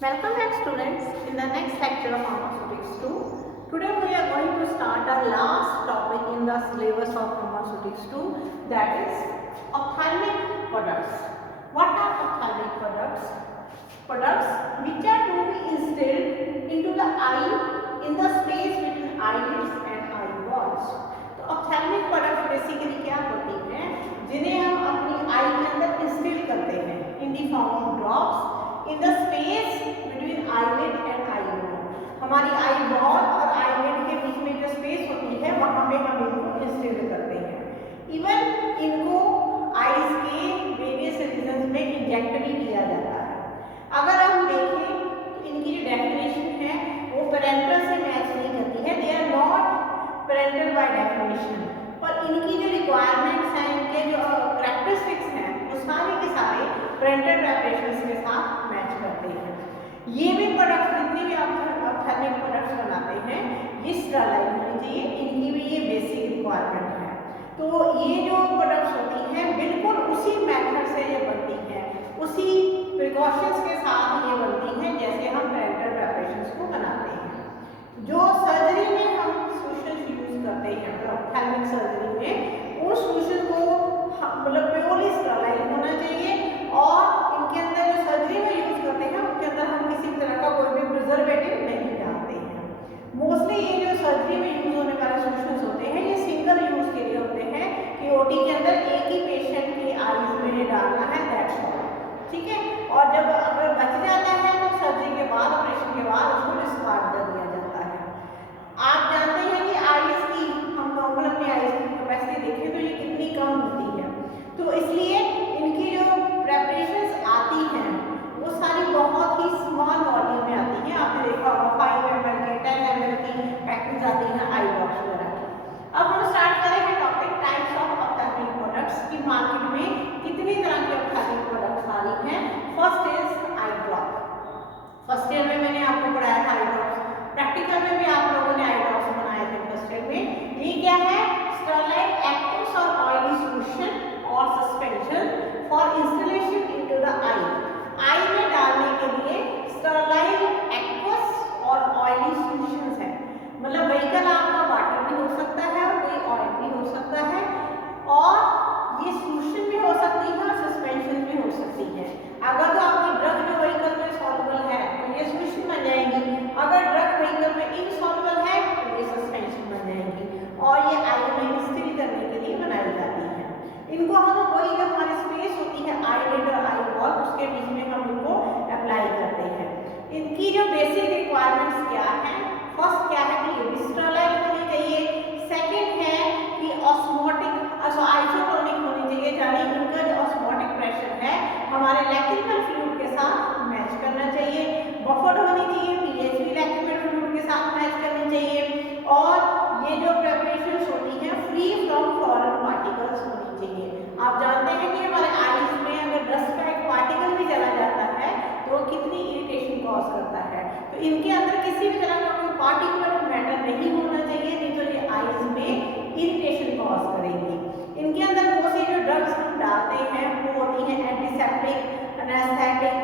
Welcome back students in the next lecture of Pharmaceutics 2. Today we are going to start our last topic in the syllabus of Pharmaceutics 2, that is ophthalmic products. What are ophthalmic products? Products which are to be instilled into the eye in the space between eyelids and eyeballs. तो ophthalmic products basically क्या होती हैं जिन्हें हम अपनी आई के अंदर instil करते हैं in the form of drops in the space between eyelid and eyeball. हमारी eyeball और eyelid के बीच में जो स्पेस होती है वहाँ पे हम इनको इंस्टिल करते हैं. इवन इनको आईज के वेरियस रीजन्स में इंजेक्ट भी किया जाता है. अगर हम देखें तो इनकी जो डेफिनेशन है वो पेरेंटल से मैच नहीं करती है. They are not parental by definition, पर इनकी जो रिक्वायरमेंट्स हैं, इनके जो कैरेक्टरिस्टिक्स हैं, वो सारे के सारे पेरेंटल प्रेपरेशंस के साथ मैच करते हैं. ये भी प्रोडक्ट्स जितने भी आप ऑप्थेल्मिक प्रोडक्ट्स बनाते हैं ये स्टरलाइट होनी चाहिए. इनकी भी ये बेसिक रिक्वायरमेंट है. तो ये जो प्रोडक्ट्स होती हैं बिल्कुल उसी मेथड से ये बनती हैं, उसी प्रिकॉशंस के साथ ये बनती हैं जैसे हम पेरेंटल प्रेपरेशंस को बनाते हैं. जो सर्जरी में हम सॉल्यूशंस यूज करते हैं ऑप्थेल्मिक सर्जरी में, उन सॉल्यूशन को मतलब प्योरली स्टरलाइट होना चाहिए. और इनके अंदर जो सर्जरी में यूज करते हैं उनके अंदर हम किसी तरह का कोई भी प्रिजर्वेटिव नहीं डालते हैं. मोस्टली ये जो सर्जरी में यूज होने वाले सॉल्यूशंस होते हैं ये सिंगल यूज के लिए होते हैं कि ओटी के अंदर एक ही पेशेंट की आईज में डालना है, दैट्स ऑल. ठीक है. और जब अगर बच जाता है तो सर्जरी के बाद, ऑपरेशन के बाद उसको डिस्कार्ड कर दिया जाता है. आप जानते हैं कि आईज की हम नॉर्मल अपनी आईज की कैपेसिटी देखें तो ये कितनी कम होती है. तो इसलिए इनकी जो प्रेपरेशंस आती हैं वो सारी बहुत ही स्मॉल वॉल्यूम में आती हैं. आपने देखा होगा 5 ml की, 10 ml की पैकेट्स आती हैं आई ड्रॉप्स वगैरह की. अब हम स्टार्ट करेंगे topic types of ophthalmic products की. मार्केट में कितनी तरह के ऑप्थेल्मिक प्रोडक्ट्स आ रही हैं. First is I drop. First year में मैंने आपको पढ़ाया था आई ड्रॉप्स. प्रैक्टिकल में भी आप लोगों ने आई ड्रॉप्स बनाए थे फर्स्ट ईयर में. ये क्या है? स्टरलाइट एक्वस और ऑयली सॉल्यूशन और suspension for instillation into the eye. Eye में डालने के लिए स्टरलाइट एक्वस और ऑयली सॉल्यूशंस है. मतलब व्हीकल आपका वाटर भी हो सकता है और कोई ऑयल भी हो सकता है, और ये सॉल्यूशन भी हो सकती है और सस्पेंशन भी हो सकती है. अगर तो आपकी ड्रग जो व्हीकल में सॉल्युबल है तो ये सॉल्यूशन बन जाएगी. अगर ड्रग व्हीकल में इनसॉल्युबल है तो ये सस्पेंशन बन जाएगी. और ये आई में इंस्टिल करने के लिए बनाई जाती है. इनको हम वही जो हमारी स्पेस होती है आईलिड और आईबॉल उसके बीच में हम इनको अप्लाई करते हैं. इनकी जो बेसिक रिक्वायरमेंट्स क्या है? फर्स्ट क्या है कि ये भी स्टरलाइट होनी चाहिए. सेकंड है कि ऑस्मोटिक आइसोटोनिक होनी चाहिए, यानी इनका जो ऑस्मोटिक प्रेशर है हमारे लैक्रिमल फ्लूइड के साथ मैच करना चाहिए. बफर्ड होनी चाहिए, पीएच भी लैक्रिमल फ्लूइड के साथ मैच करनी चाहिए. और ये जो प्रेपरेशंस होती हैं फ्री फ्रॉम फॉरेन पार्टिकल्स होनी चाहिए. आप जानते हैं कि हमारे आईज में अगर डस्ट का एक पार्टिकल भी चला जाता है तो कितनी इरिटेशन कॉज करता है. तो इनके अंदर किसी भी तरह का कोई पार्टिकुलर मैटर नहीं होना चाहिए, नहीं तो ये आईज में इरिटेशन कॉज करेगी. इनके अंदर बहुत सी जो ड्रग्स हम डालते हैं वो होती हैं एंटीसेप्टिक, एनेस्थेटिक,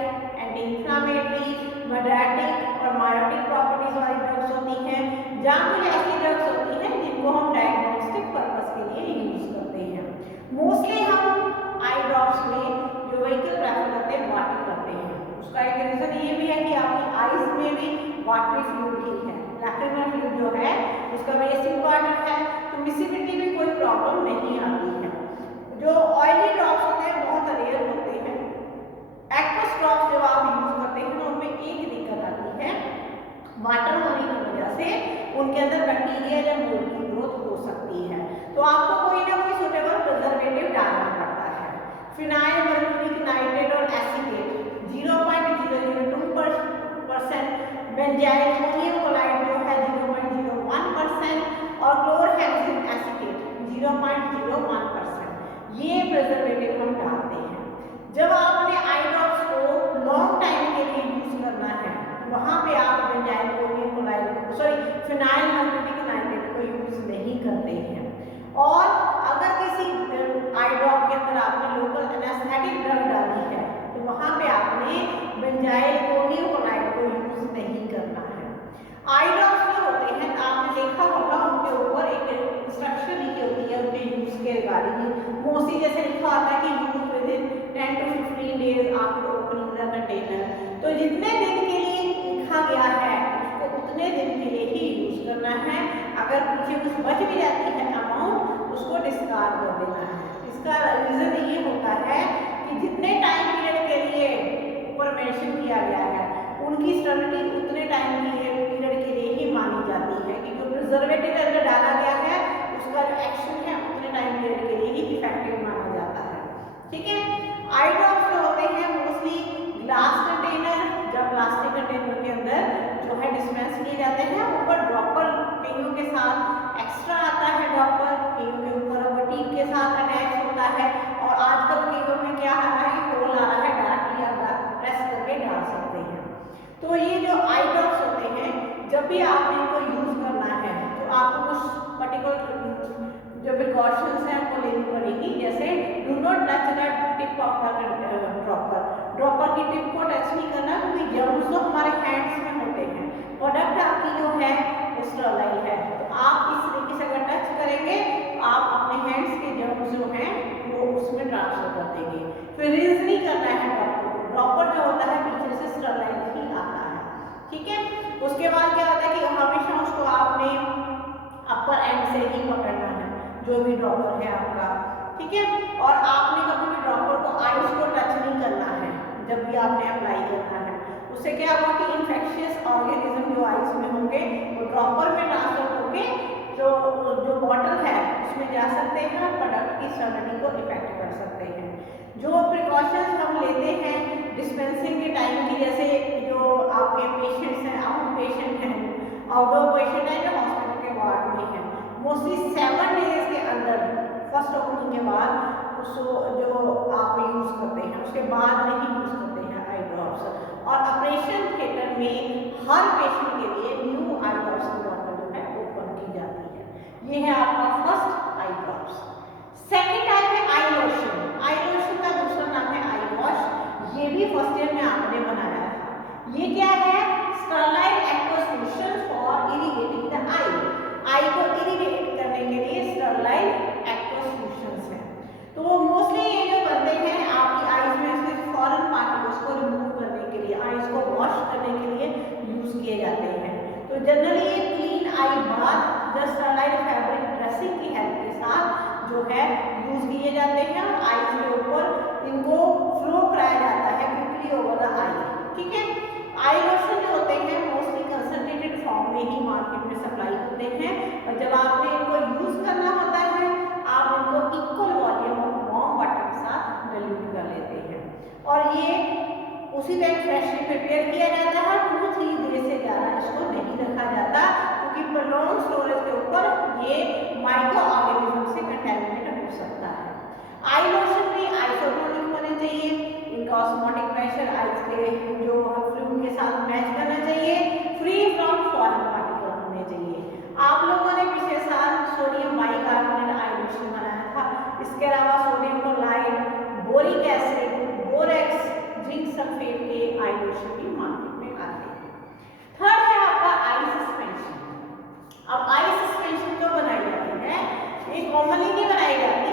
एंटी इंफ्लेमेटरी, मडाटिक और मायोटिक प्रॉपर्टीज वाली ड्रग्स होती हैं. जहाँ कुछ ऐसी ड्रग्स होती हैं जिनको हम डायग्नोस्टिक पर्पस के लिए यूज करते हैं. मोस्टली हम आई ड्रॉप्स में जो व्हीकल प्रेफर करते हैं वाटर करते हैं. उसका एक रीजन ये भी है कि आपकी आईज में भी वाटरी फ्लूइड ही है. लैक्रिमल फ्लूइड जो है उसका बेसिक वाटर है, तो मिसिबिलिटी में कोई प्रॉब्लम नहीं आती है. जो ऑयली ड्रॉप्स होते हैं बहुत रेयर होते हैं. एक्वस ड्रॉप्स जब आप यूज करते हैं तो उनमें एक दिक्कत आती है, वाटर होने की वजह से उनके अंदर बैक्टीरिया या मोल्ड की ग्रोथ हो सकती है. तो आपको कोई ना कोई सुटेबल प्रिजर्वेटिव डालना पड़ता है. फिनाइल मर्क्यूरिक नाइट्रेट और एसीटेट 0.002%, बेंजाइल सोडियम क्लोराइड जो है 0.01% और क्लोरहेक्सिन एसीटेट 0.01%. ये प्रिजर्वेटिव अगर पीछे कुछ बच भी जाती है अमाउंट, उसको डिस्कार्ड कर देना है। इसका रीजन ये होता है कि जितने टाइम पीरियड के लिए ऊपर मेंशन किया गया है उनकी स्टेबिलिटी उतने टाइम पीरियड के लिए ही मानी जाती है कि जो प्रिजर्वेटिव अंदर डाला गया है उसका जो एक्शन है उतने टाइम पीरियड के लिए ही इफेक्टिव माना जाता है। ठीक है, आई ड्रॉप्स जो होते हैं मोस्टली ग्लास कंटेनर, जब प्लास्टिक कंटेनर के अंदर जो है डिस्पेंस किए जाते हैं, ऊपर ड्रॉपर कईयों के साथ एक्स्ट्रा आता है, ड्रॉपर कईयों के ऊपर अब टीप के साथ अटैच होता है, और आजकल कईयों में क्या आ रहा है, होल आ रहा है, डायरेक्टली आप प्रेस करके डाल सकते हैं। तो ये जो आई ड्रॉप्स होते हैं, जब भी आपने इनको यूज करना है तो आपको कुछ पर्टिकुलर जो प्रिकॉशंस हैं आपको लेनी पड़ेगी, जैसे do not touch the tip of the dropper की टिप को टच नहीं करना, क्योंकि जर्म्स तो हमारे हैंड्स में होते हैं, प्रोडक्ट आपकी जो है वो स्टरलाइल है, तो आप इस तरीके से अगर टच करेंगे आप अपने हैंड्स के जर्म्स जो हैं वो उसमें ट्रांसफर कर देंगे। फिर रिंस नहीं करना है ड्रॉपर जो होता है पीछे से स्टरलाइल ही आता है। ठीक है, उसके बाद क्या होता है कि हमेशा उसको आपने अपर एंड से ही पकड़ना है जो भी ड्रॉपर है आपका। ठीक है, और आपने कभी भी ड्रॉपर को आईज को टच नहीं करना है जब भी आपने अप्लाई करना है, उससे क्या होगा कि इन्फेक्शियस ऑर्गेनिज्म जो आईज में होंगे वो ड्रॉपर में ट्रांसफर होके जो बॉटल है उसमें जा सकते हैं और प्रोडक्ट की स्टेबिलिटी को इफेक्ट कर सकते हैं। जो प्रिकॉशंस हम लेते हैं डिस्पेंसिंग के टाइम की, जैसे जो आपके पेशेंट्स हैं, आउट पेशेंट हैं, आउटडोर पेशेंट है जो हॉस्पिटल के वार्ड में है, मोस्टली 7 डेज के अंदर फर्स्ट ओपनिंग के बाद उसको जो आप यूज़ करते हैं उसके बाद नहीं यूज़ करते हैं आई ड्रॉप्स, और ऑपरेशन थिएटर में हर पेशेंट के लिए न्यू आई ड्रॉप्स की बॉटल जो है ओपन की जाती है। ये है आपका first eye drops. Second type है आई लोशन। आई लोशन का दूसरा नाम है आई वॉश, ये भी फर्स्ट ईयर में आपने बनाया था। ये क्या है, स्टरलाइल aqua solution for irrigating the आई को इरिगेट करने के लिए स्टरलाइल एक्वा सॉल्यूशंस है। तो मोस्टली ये जो बनते हैं आपकी आईज में से फॉरेन पार्टिकल्स को रिमूव करने के लिए, आईज को वॉश करने के लिए यूज किए जाते हैं। तो जनरली ये क्लीन आई बाथ या स्टरलाइल फैब्रिक ड्रेसिंग की हेल्प के साथ जो है यूज किए जाते हैं, और आईज के ऊपर इनको फ्लो कराया जाता है क्विकली ओवर द आई। ठीक है, आई लोशन जो होते हैं मोस्टली कंसंट्रेटेड फॉर्म में ही मार्केट में सप्लाई होते हैं, और जब आपने इनको यूज करना होता है आप इनको equal volume of warm water के साथ डाइल्यूट कर लेते हैं, और ये उसी टाइम फ्रेशली प्रिपेयर किया जाता है। 2-3 डेज से ज़्यादा इसको नहीं रखा जाता, क्योंकि प्रोलॉन्ग स्टोरेज के ऊपर ये माइक्रो ऑर्गेनिज्म से कंटेमिनेट हो सकता है। आई लोशन भी आइसोटोनिक होने चाहिए, इनका ऑस्मोटिक प्रेशर आइस के जो फ्लूइड के साथ मैच करना चाहिए, फ्री फ्रॉम फॉरेन पार्टिकल होने चाहिए। आप लोगों ने पिछले साल सोडियम बाइकार्बोनेट आई लोशन बनाया था, इसके अलावा sodium chloride, boric acid, borax, zinc sulphate के आई लोशन भी मार्केट में आते हैं। थर्ड है आपका आई सस्पेंशन। अब आई सस्पेंशन जो बनाई जाती है ये कॉमनली नहीं बनाई जाती,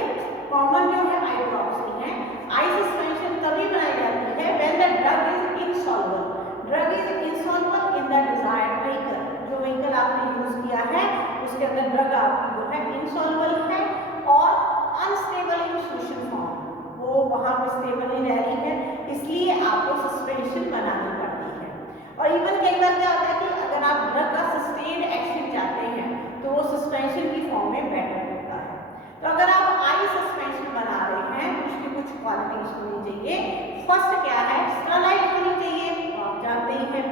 कॉमन जो है आई ड्रॉप्स ही है। आई सस्पेंशन तभी बनाई जाती है when the drug is insoluble, drug is insoluble in the desired vehicle, जो व्हीकल आपने यूज किया है उसके अंदर ड्रग आपकी जो है इनसॉल्युबल है और अनस्टेबल इन सॉल्यूशन फॉर्म, वो वहां पे स्टेबल नहीं रह रही है, इसलिए आपको सस्पेंशन बनानी पड़ती है। और इवन कई बार क्या होता है कि अगर आप ड्रग का सस्टेन्ड एक्शन चाहते हैं तो वो सस्पेंशन की फॉर्म में बेटर होता है। तो अगर आप आई सस्पेंशन बना रहे हैं तो उसकी कुछ क्वालिटीज होनी चाहिए। फर्स्ट क्या है, स्टरलाइल होनी चाहिए, आप जानते ही हैं।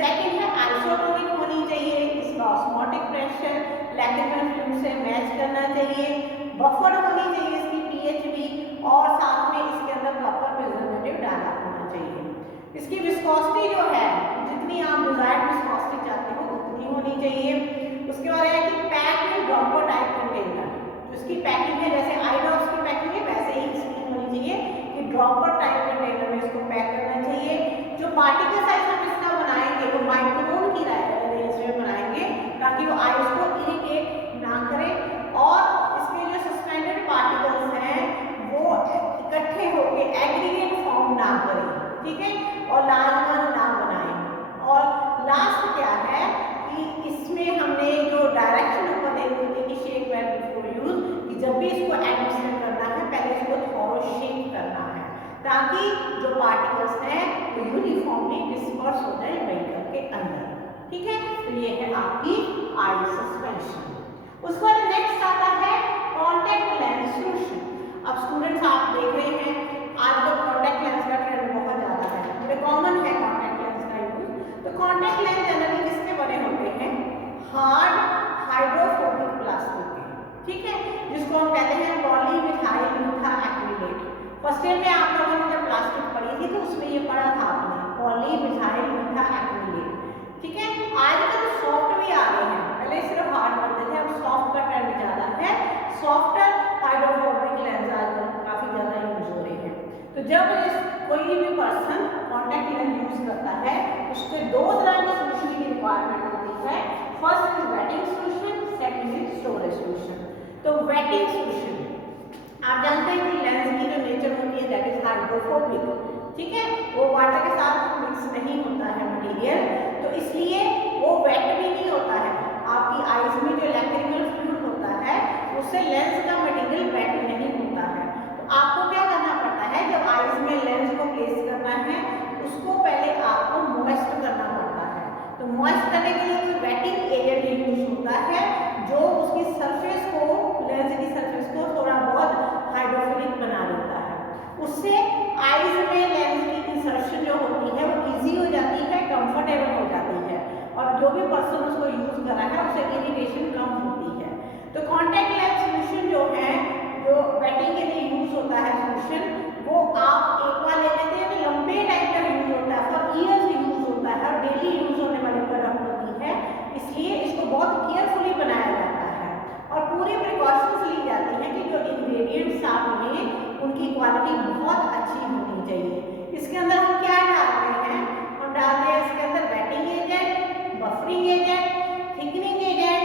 सेकंड है आइसोटोनिक होनी चाहिए, इसका ऑस्मोटिक प्रेशर लैक्रिमल फ्लूइड से मैच करना चाहिए, बफर होनी चाहिए इसकी पीएच भी, और साथ में इसके अंदर प्रॉपर प्रिजर्वेटिव डाला होना चाहिए। इसकी विस्कोसिटी जो है जितनी आप डिजायर्ड विस्कोसिटी चाहते हो उतनी होनी चाहिए। उसके बाद है कि पैक इन ड्रॉपर टाइप कंटेनर, जो इसकी पैकिंग है जैसे आई ड्रॉप्स की पैकिंग है वैसे ही इसकी होनी चाहिए कि ड्रॉपर टाइप कंटेनर में इसको पैक करना चाहिए। जो पार्टिकल साइज हम इसका बनाएंगे वो माइक्रोन की रेंज में बनाएंगे ताकि वो आइस को इरिटेट ना करे, और इसके जो सस्पेंडेड पार्टिकल्स हैं वो इकट्ठे होकर एग्रीगेट फॉर्म ना करें, ठीक है, और लार्ज ना बनाएं। और लास्ट क्या है कि इसमें हमने जो डायरेक्शन ऊपर पार्टिकल्स हैं वो यूनिफॉर्मली डिस्पर्स हो जाए व्हीकल के अंदर। ठीक है, तो ये है आपकी आई सस्पेंशन। उसके बाद नेक्स्ट आता है कॉन्टैक्ट लेंस सोल्यूशन। अब स्टूडेंट्स आप देख रहे हैं आजकल कॉन्टैक्ट लेंस का ट्रेंड बहुत ज़्यादा है, बड़े कॉमन है कॉन्टैक्ट लेंस का यूज। तो कॉन्टैक्ट लेंस जनरली किसके बने होते हैं? हार्ड हाइड्रोफोबिक प्लास्टिक के, ठीक है, जिसको हम कहते हैं पॉलीमिथाइल मीथा एक्रिलेट। फर्स्ट ईयर में आप लोगों ने जब प्लास्टिक पढ़ी थी तो उसमें ये पढ़ा था आपने, पॉलीमिथाइल मीथा एक्रिलेट। ठीक है, आजकल सॉफ्ट भी आ रहे हैं, पहले सिर्फ हार्ड बनते थे, अब सॉफ्ट का ट्रेंड ज़्यादा है। सॉफ्टर हाइड्रोफोबिक लेंस आजकल काफ़ी ज़्यादा यूज हो रहे हैं। तो जब कोई भी पर्सन कॉन्टैक्ट लेंस यूज करता है उसके दो तरह के सोल्यूशन की रिक्वायरमेंट होती है। First is waiting solution, second is storage solution. तो वेटिंग सोल्यूशन आप जानते हैं कि लेंस की जो नेचर होती है दैट इज हाइड्रोफोबिक, ठीक है, वो वाटर के साथ मिक्स नहीं होता है मटेरियल, तो इसलिए वो वेट भी नहीं होता है। आपकी आईज में जो लैक्रिमल फ्लूइड होता है उससे लेंस का मटेरियल वेट नहीं होता है। तो आपको क्या करना पड़ता है, जब आईज में लेंस को प्लेस करना है उसको पहले आपको मॉइस्ट करना पड़ता है। तो मॉइस्ट करने के लिए कोई वेटिंग एजेंट यूज होता है जो उसकी सरफेस को, लेंस की सरफेस को थोड़ा बहुत हाइड्रोफिलिक बना देता है। उससे आईज में लेंस की इंसर्शन जो होती है वो इजी हो जाती है, कंफर्टेबल हो जाती है, और जो भी पर्सन उसको यूज कर रहा है उसे इरिटेशन कम होती है। तो कॉन्टैक्ट लेंस सोल्यूशन जो है, जो वेटिंग के लिए यूज होता है सोल्यूशन, वो आप एक बार ले लेते हैं तो लंबे टाइम तक यूज होता है, फॉर ईयर्स यूज होता है और डेली यूज होने वाली प्रोडक्ट होती है, इसलिए इसको बहुत केयरफुली बनाया जाता है और पूरी प्रिकॉशंस ली जाती हैं कि जो इंग्रेडिएंट्स आप लें उनकी क्वालिटी बहुत अच्छी होनी चाहिए। इसके अंदर हम क्या डालते हैं, हम डालते हैं इसके अंदर waiting agent, buffering agent, thickening agent,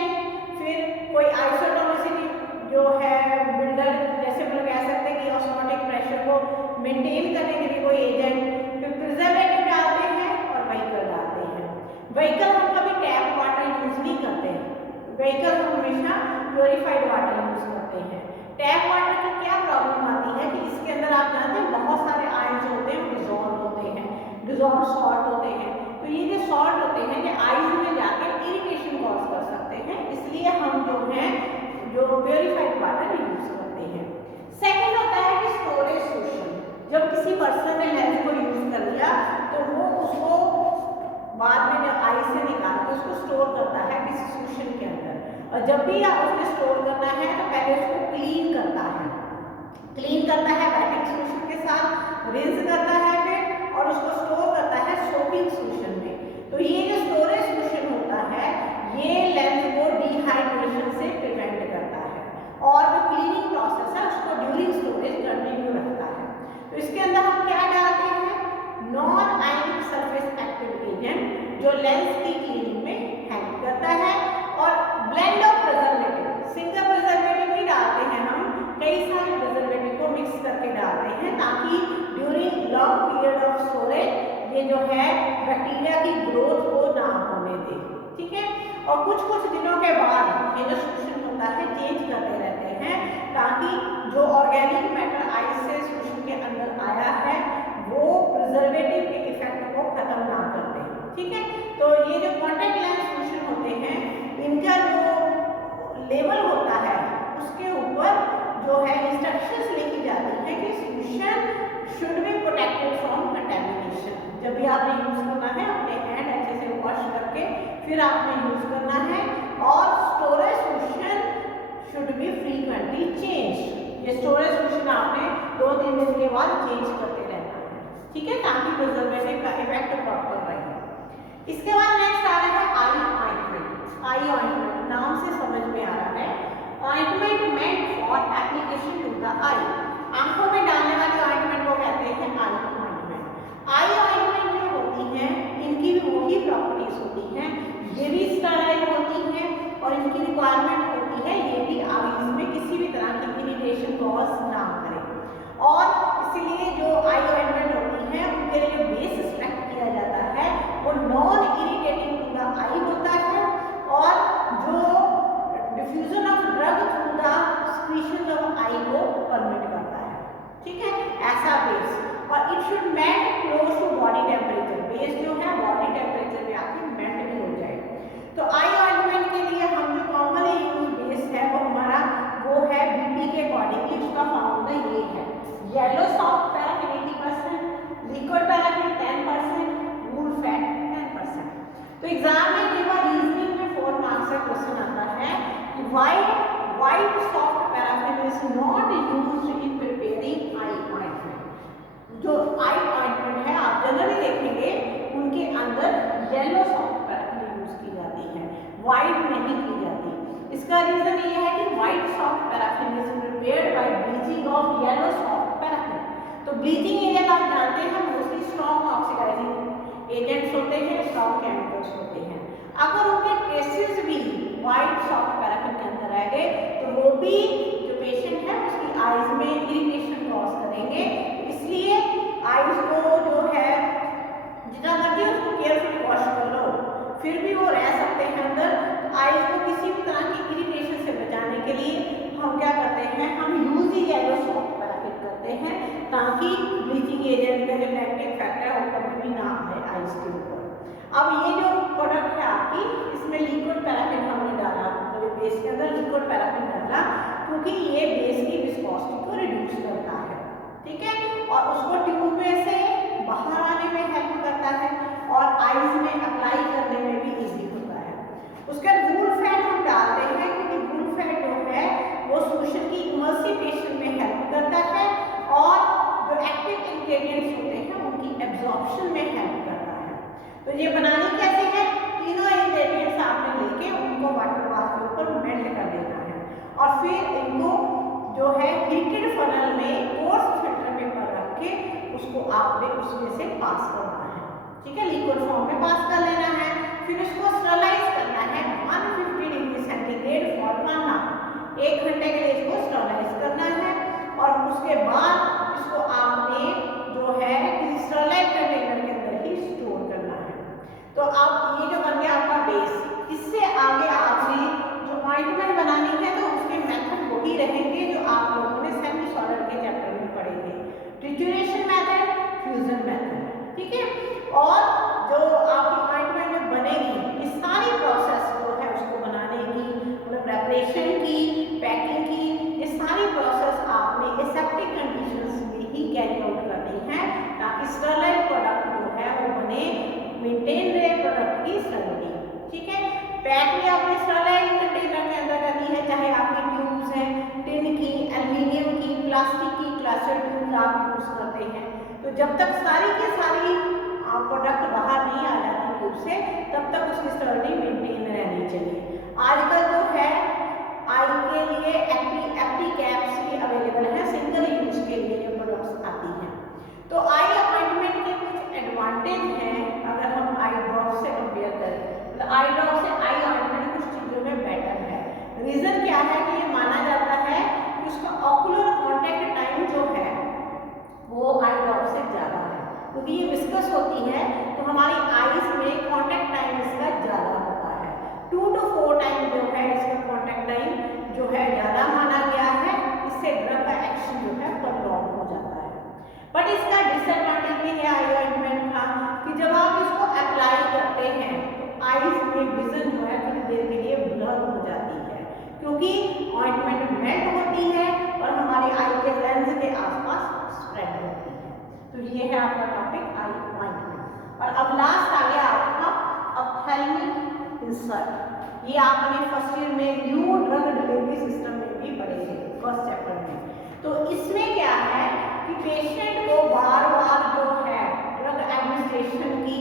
फिर कोई आइसोटोनिसिटी जो है बिल्डर, जैसे हम लोग कह सकते हैं कि ऑस्मोटिक प्रेशर को मेंटेन करने के लिए कोई एजेंट, फिर प्रिजर्वेटिव डालते हैं और व्हीकल डालते हैं। व्हीकल हम कभी टैप वाटर यूज नहीं करते हैं, व्हीकल हम हमेशा प्योरीफाइड वाटर यूज करते हैं। टैप वाटर की क्या प्रॉब्लम आती है कि इसके अंदर आप जानते हैं बहुत सारे आयंस होते हैं, डिसॉल्व होते हैं, डिसॉल्व सॉल्ट होते हैं। तो ये जो सॉल्ट होते हैं ये आईज में जाकर इरिटेशन कॉज कर सकते हैं, इसलिए हम जो है जो प्योरीफाइड वाटर यूज करते हैं। सेकंड होता है कि स्टोरेज सोल्यूशन। जब किसी पर्सन ने लेंस को यूज कर लिया तो वो उसको बाद में जब आई से निकाल के उसको स्टोर करता है किसी सोल्यूशन के अंदर, और जब भी आप उसको स्टोर करना है तो पहले उसको क्लीन करता है, क्लीन करता है वेटिंग सोल्यूशन के साथ, रिंस करता है फिर, और उसको स्टोर करता है सोपिंग सोल्यूशन में। तो ये जो स्टोरेज सोल्यूशन होता है ये लेंस को डिहाइड्रेशन से प्रिवेंट करता है और जो क्लीनिंग प्रोसेस है उसको ड्यूरिंग स्टोरेज कंटिन्यू रखता है। तो इसके अंदर हम क्या डालते हैं, non ionic surface active agent जो लेंस की क्लीनिंग में हेल्प करता है, और blend of preservative, single preservative नहीं डालते हैं, हम कई सारे प्रिजर्वेटिव को मिक्स करके डालते हैं ताकि during long period of storage ये जो है बैक्टीरिया की ग्रोथ को ना होने दे, ठीक है। और कुछ कुछ दिनों के बाद ये जो सोल्यूशन होता है चेंज करते रहते हैं ताकि जो ऑर्गेनिक मैटर आइस से सोल्यूशन के अंदर आया है वो प्रिजर्वेटिव के इफेक्ट को खत्म ना करते हैं, ठीक है। तो ये जो कॉन्टैक्ट लेंस सोल्यूशन होते हैं इनका जो लेवल होता है उसके ऊपर जो है इंस्ट्रक्शंस लिखी जाती है कि solution should be protected from contamination. जब भी आपने यूज करना है अपने हैंड अच्छे से वॉश करके फिर आपने यूज करना है, और storage solution should be frequently change. ये स्टोरेज सोल्यूशन आपने 2-3 दिन के बाद चेंज करते रहना है, ठीक है, ताकि प्रिजर्वेटिव का इफेक्ट प्रॉपर रहे। इसके बाद नेक्स्ट आ रहा है आई ऑइंटमेंट। आई ऑइंटमेंट नाम से समझ में आ रहा है, ointment meant for application to the eye. आंखों में डालने वाली ऑइंटमेंट को कहते हैं आई ऑइंटमेंट। आई ऑइंटमेंट जो होती है इनकी भी वही प्रॉपर्टीज होती हैं, ये भी स्टेराइल होती हैं और इनकी रिक्वायरमेंट होती है ये भी आईज में किसी भी तरह की इरिटेशन कॉज ना करे, और इसीलिए जो आई ऑइंटमेंट होती है उनके लिए जो बेस सिलेक्ट किया जाता है वो non irritating to the eye होता है, और जो diffusion of drug through the secretion of eye को परमिट करता है, ठीक है, ऐसा बेस। और अंदर येलो सॉफ्ट पैराफिन यूज की जाती है, व्हाइट नहीं की जाती। इसका रीजन ये है कि white soft paraffin is prepared by bleaching of yellow soft paraffin. तो ब्लीचिंग एजेंट आप जानते हैं मोस्टली स्ट्रॉन्ग ऑक्सीडाइजिंग एजेंट्स होते हैं, स्ट्रॉन्ग केमिकल्स होते हैं। अगर उनके ट्रेसेस भी व्हाइट सॉफ्ट पैराफिन के अंदर रह गए तो वो भी जो पेशेंट है उसकी आईज में इरिटेशन कॉज करेंगे। इसलिए आईज को जो है जितना मर्जी उसको केयरफुली वॉश कर लो, फिर भी वो रह सकते हैं अंदर। आईज को किसी भी तरह की इरिटेशन से बचाने के लिए हम क्या करते हैं, हम यूज ही येलो सॉफ्ट पैराफिन करते हैं ताकि ब्लीचिंग एजेंट का जो नेगेटिव इफेक्ट है वो कभी भी ना आए आईज के ऊपर। अब ये जो प्रोडक्ट है आपकी, इसमें लिक्विड पैराफिन हमने डाला, मतलब बेस के अंदर लिक्विड पैराफिन डाला क्योंकि ये बेस की विस्कोसिटी को रिड्यूस करता है, ठीक है, और उसको ट्यूब में से बाहर आने में हेल्प करता है और आईज में अप्लाई करने में भी इजी होता है। उसके बाद वूल फैट हम डालते हैं क्योंकि वूल फैट जो है वो सोल्यूशन की इमल्सिफिकेशन में हेल्प करता है और जो एक्टिव इंग्रेडिएंट्स होते हैं उनकी एब्जॉर्प्शन में हेल्प करता है। तो ये बनानी कैसे है, तीनों इंग्रेडिएंट्स आपने लेके उनको वाटर बाथ के ऊपर मेल्ट कर देना है और फिर इनको जो है हीटेड फनल में कोर्स फिल्टर पेपर रख के उसको आपने उसमें से पास करना है, ठीक है, लिक्विड फॉर्म में पास कर लेना है। फिर उसको स्टरलाइज करना है 150 डिग्री सेंटीग्रेड फॉर 1 आवर, 1 घंटे के लिए इसको स्टरलाइज करना है और उसके बाद इसको आपने जो है किसी स्टरलाइज कंटेनर के अंदर ही स्टोर करना है। तो अब ये जो बन गया आपका बेस, इससे आगे आपने जो ऑइंटमेंट बनानी है तो उसके मेथड वही रहेंगे जो आप लोगों ने सेमी सॉलिड के चैप्टर में पढ़े थे, ट्रिट्यूरेशन मेथड, फ्यूजन मेथड, ठीक है। और जो आपकी ऑइंटमेंट में बनेगी ये सारी प्रोसेस जो है उसको बनाने की, मतलब प्रेपरेशन की, पैकिंग की, ये सारी प्रोसेस आपने एसेप्टिक कंडीशंस में ही कैरी आउट करनी है ताकि स्टरलाइट प्रोडक्ट जो है वो बने, मेंटेन रहे प्रोडक्ट की स्टेबिलिटी, ठीक है। पैक भी आपने स्टरलाइट कंटेनर के अंदर करनी है, चाहे आपकी ट्यूब्स हैं टिन की, एल्युमिनियम की, प्लास्टिक की, क्लस्टर ट्यूब्स आप यूज करते हैं। तो जब तक सारी की सारी प्रोडक्ट बाहर नहीं आ जाती ट्यूब से तब तक उसकी स्टेबिलिटी मेंटेन रहनी चाहिए। आजकल जो है आई के लिए एप्टी कैप्स भी अवेलेबल है, सिंगल यूज के लिए जो प्रोडक्ट्स आती हैं। तो आई अपॉइंटमेंट के कुछ एडवांटेज हैं अगर हम आई ड्रॉप से कंपेयर करें, तो आई ड्रॉप से आई ऑइंटमेंट कुछ चीज़ों में बेटर है। रीज़न क्या है कि ये माना जाता है कि उसका ऑकुलर कॉन्टैक्ट टाइम जो है वो आई ड्रॉप से ज़्यादा है क्योंकि ये विस्कस होती है तो हमारी आईज में कॉन्टैक्ट टाइम इसका ज़्यादा होता है। 2 to 4 टाइम जो है इसका कॉन्टैक्ट टाइम जो है ज़्यादा माना गया है, इससे ड्रग का एक्शन जो है प्रोलॉन्ग हो जाता है। बट इसका डिसएडवांटेज ये है आई ऑइंटमेंट का कि जब आप इसको अप्लाई करते हैं तो आईज में विजन जो है थोड़ी देर के लिए ब्लर हो जाती है क्योंकि ऑइंटमेंट मेल्ट होती है और हमारी आई के लेंस के आसपास स्प्रेड होती है। तो ये है आपका टॉपिक आई ऑइंटमेंट। और अब लास्ट आ गया आपका ऑप्थेल्मिक इंसर्ट। ये आपने फर्स्ट ईयर में न्यू ड्रग डिलीवरी सिस्टम में भी पढ़े थे फर्स्ट चैप्टर में। तो इसमें क्या है कि पेशेंट को बार बार जो है ड्रग एडमिनिस्ट्रेशन की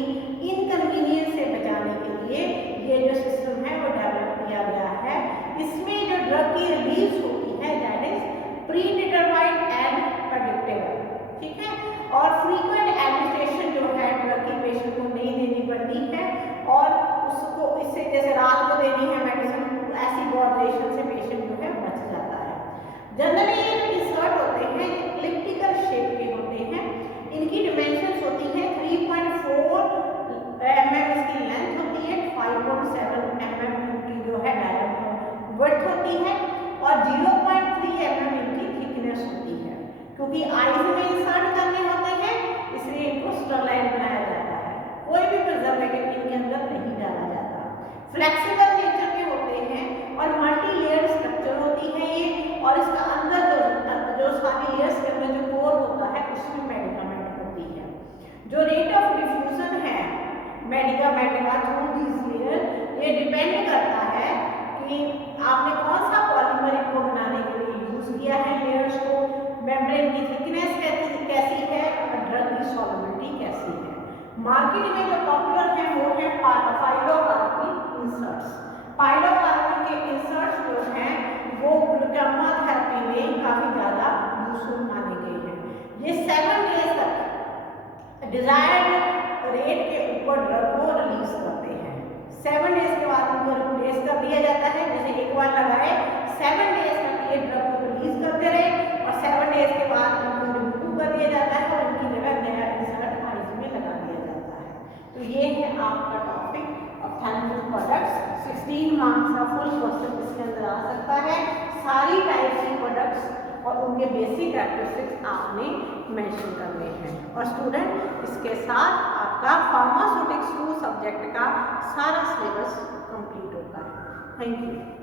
इनकन्वीनियंस से बचाने के लिए ये जो सिस्टम है वो डेवलप किया गया है। इसमें जो ड्रग की रिलीज होती है that is pre determined and predictable, ठीक है, और फ्रीक्वेंट एडमिनिस्ट्रेशन जो है ड्रग की पेशेंट को नहीं देनी पड़ती है और उसको इससे जैसे रात को देनी है मेडिसिन ऐसी बॉडरेशन से पेशेंट जो है बच जाता है। जनरली ये जो इंसर्ट होते हैं इलिप्टिकल शेप के होते हैं, इनकी डिमेंशंस होती है 3.4 mm इसकी लेंथ होती है, 5.7 mm इनकी जो है डायमीटर विड्थ होती है और 0.3 mm इनकी थिकनेस होती है। क्योंकि आईज में इंसर्ट करने होते हैं इसलिए इनको स्टरलाइट बनाया जाता है, कोई भी प्रिजर्वेटिव इनके अंदर नहीं डाला जाता। फ्लेक्सिबल नेचर के होते हैं और मल्टी लेयर स्ट्रक्चर होती है ये, और इसका अंदर जो सारी लेयर्स के अंदर जो कोर होता है उसमें मेडिकामेंट होती है। जो रेट ऑफ डिफ्यूजन है मेडिकामेंट का थ्रू दिस लेयर ये डिपेंड करता है कि आपने कौन सा पॉलीमर इनको बनाने के लिए यूज किया है लेयर्स को, मेम्ब्रेन की थिकनेस कैसी है और ड्रग की सॉल्युबिलिटी कैसी है। मार्केट में जो पॉपुलर फाइलोकार्बी इंसर्ट्स। फाइलोकार्बी के इंसर्ट्स जो हैं वो ग्लूकोमा थेरेपी में काफ़ी ज़्यादा यूजफुल माने गए हैं। ये 7 डेज तक डिजायर्ड रेट के ऊपर ड्रग को रिलीज करते हैं। 7 डेज के बाद उनको रिप्लेस कर दिया जाता है। जैसे एक बार लगाए 7 डेज तक ये ड्रग को रिलीज करते रहे और 7 डेज के बाद उनको रिमूव कर दिया जाता है और इनकी जगह नया इंसर्ट आईज में लगा दिया जाता है। तो ये है आपका टॉपिक ऑप्थेल्मिक प्रोडक्ट्स। 16 मार्क्स का फुल क्वेश्चन इसके अंदर आ सकता है। सारी टाइप की प्रोडक्ट्स और उनके बेसिक कैरेक्टरिस्टिक्स आपने मेंशन करने हैं। और स्टूडेंट इसके साथ आपका फार्मास्यूटिक्स 2 सब्जेक्ट का सारा सिलेबस कंप्लीट होता है। Thank you.